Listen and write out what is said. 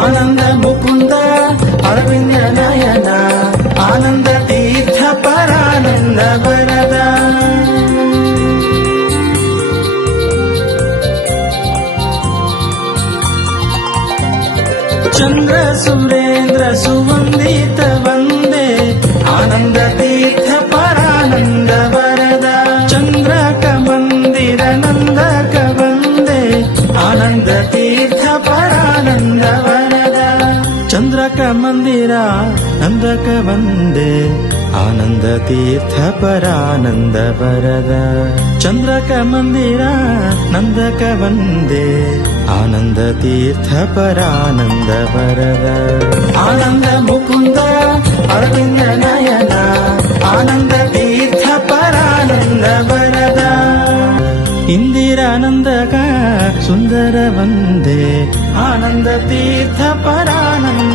ಆನಂದ ಮುಕುಂದ ಅರವಿಂದ ನಯನ ಆನಂದ ತೀರ್ಥ ಪರಾನಂದ ವರದ ಚಂದ್ರ ಸುರೇಂದ್ರ ಸುವಂದಿತ ವಂದೇ ಆನಂದ ತೀರ್ಥ ಪರಾನಂದ ವರದ ಚಂದ್ರಕ ಮಂದಿರ ನಂದಕ ವಂದೇ ಆನಂದ ತೀರ್ಥ ಪರಾನಂದ ವರದ ಚಂದ್ರಕ ಮಂದಿರ ನಂದಕ ವಂದೇ ಆನಂದ ತೀರ್ಥ ಪರಾನಂದ ವರದ ಚಂದ್ರಕ ಮಂದಿರ ನಂದಕ ವಂದೇ ಆನಂದ ತೀರ್ಥ ಪರಾನಂದ ವರದ ಆನಂದ ಮುಕುಂದ ಅರವಿಂದ ನಯನ ಆನಂದ ತೀರ್ಥ ಪರಾನಂದ ವರದ ಇಂದಿರಾನಂದಕ ಸುಂದರ ವಂದೇ ಆನಂದ ತೀರ್ಥ ಪರಾನಂದ